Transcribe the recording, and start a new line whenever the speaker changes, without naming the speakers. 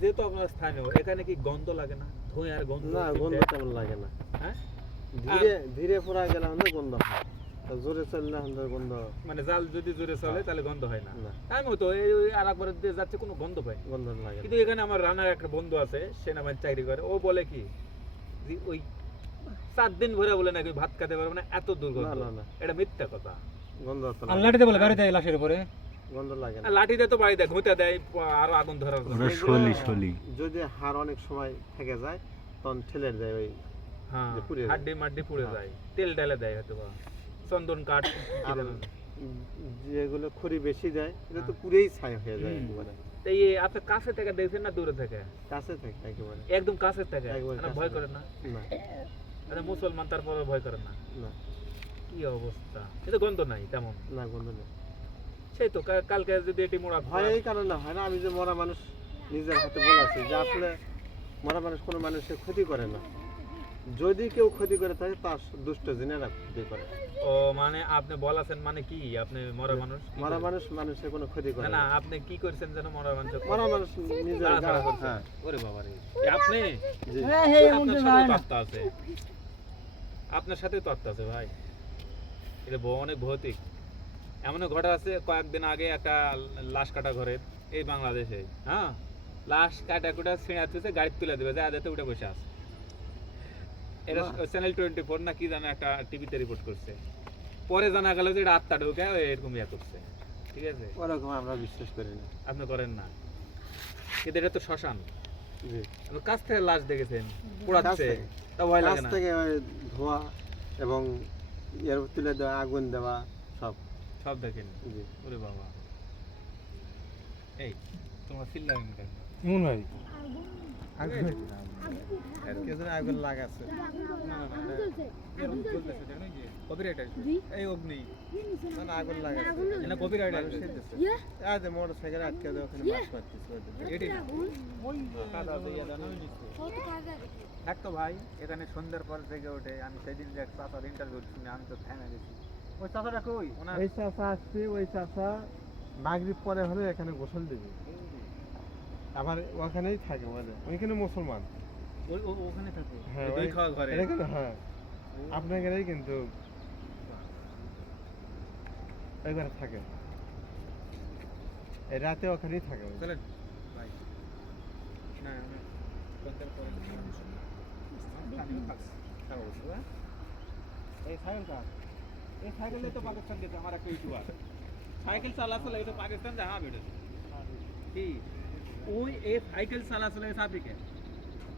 যেহেতু আপনার স্থানীয় এখানে কি গন্ধ লাগে না? ধোঁয়ার গন্ধ
না গন্ধ তেমন লাগে না।
হ্যাঁ?
ধীরে ধীরে পোড়া গেলে হলে গন্ধ হয়। জোরে চললে হলে গন্ধ
মানে জাল যদি জোরে চলে তাহলে গন্ধ হয় না।
না।
আমিও তো এই আর একবার দিয়ে যাচ্ছে কোনো গন্ধ পাই
গন্ধ লাগে
কিন্তু এখানে আমার রানার একটা বন্ধু আছে সেনাবাহিনী চাকরি করে। ও বলে কি যে ওই সাত দিন ভরে বলে নাকি ভাত খেতে পারবে না এত দুর্গন্ধ।
না, না, না।
এটা মিথ্যা কথা।
গন্ধ তো
আর
লাগে।
লাঠিতে বলে গাড়ি দেয় লাশের উপরে।
গন্ধ লাগে না।
লাঠি দিয়ে তো বাড়ি দেয় ঘুঁতে দেয় প- আগুন ধরার
ওরা শলি শলি।
যদি হাড় অনেক সময় থেকে যায় তখন ঠেলে দেয় ওই
হ্যাঁ। হাড্ডি মাড্ডি পুড়ে
হ্যাঁ।
যায় তেল ডালে দেয় হয়তো বা। চন্দন কাঠ কি
আর
যেন।
যেগুলো খড়ি বেশি দেয় এটা তো পুরেই ছাই হয়ে যায় একেবারে।
এই আপনি কাছে থেকে দেখছেন না দূরে থেকে?
কাছে থাকে একেবারে।
একদম কাছে থেকে? ভয়। করেন না?
না।
মানে মুসলমান তারপরে ভয় করে না?
না।
কি অবস্থা? এটা গন্ধ নাই তেমন?
না গন্ধ নেই।
সেই তো কালকে যদি এটি মোড়া
ভয় এই কারণে হয় না আমি যে মরা মানুষ নিজের হাতে বলেছি যে আসলে মরা মানুষ কোনো মানুষের ক্ষতি করে না। যদি কেউ ক্ষতি করে থাকে তার দুষ্ট জিনেরা ক্ষতি করে।
ও মানে আপনি বলাছেন মানে কি? আপনি মরা মানুষ
মরা মানুষ মানুষের কোনো ক্ষতি করে
না
না
না। আপনি কি করেছেন যেন মরা মানুষ
মরা মানুষ নিজের
করছে।
হ্যাঁ।
ওরে বাবা রে। আপনি?
জি।
আপনার সাথে তো আত্মা আছে। আপনার সাথে তো আছে ভাই। এটা অনেক ভৌতিক। এমন ঘটনা আছে কয়েকদিন আগে একটা লাশ কাটা ঘরের এই বাংলাদেশে। হ্যাঁ? লাশ কাটা কুটা ছিঁড়া তুলছে গাড়ি তুলে দেবে যা যাতে উঠে বসে আছে। এটা চ্যানেল টোয়েন্টি ফোর না কি জানো একটা টিভিতে রিপোর্ট করছে। পরে জানা গেল যে এটা আত্মা ঢুকে এরকম ইয়া করছে। ঠিক আছে?
ওরকম আমরা বিশ্বাস করি না।
আপনি করেন না। কিন্তু এটা তো শ্মশান। কাছ থেকে লাশ দেখেছেন? পোড়াচ্ছে। তা ভয় লাগে না।
থেকে ধোঁয়া এবং এর তুলে দেওয়া আগুন দেওয়া সব।
সব দেখেন ওরে বাবা এই তোমার ফিল লাগেন কেন
ইমন ভাই
আগুন লাগাচ্ছে আটকে দেওয়া
ইয়া এক তো ভাই এখানে সন্ধ্যার পর থেকে ওঠে আমি সেদিন যে এক চাচার ইন্টারভিউ শুনে আমি তো থেমে গেছি ওই চাচাটা কই?
ওই চাষা আসছে ওই চাষা মাগরিব পরে হলে এখানে গোসল দেবে। আবার ওখানেই থাকে বলে ওইখানে মুসলমান।
ওই ওখানে থাকে?
হ্যাঁ, হ্যাঁ আপনার ঘরেই কিন্তু ওই থাকে। রাতে ওখানেই থাকে।
চলেন না আমিও থাকছি। থাকব, এই কার এই সাইকেলে তো পাকিস্তান গেছে আমার একটা ইউটিউবার সাইকেল চালাচ্ছিল এটা পাকিস্তান যাহা বেড়েছে। কি? ওই এই সাইকেল চালাচ্ছিল এই সাথে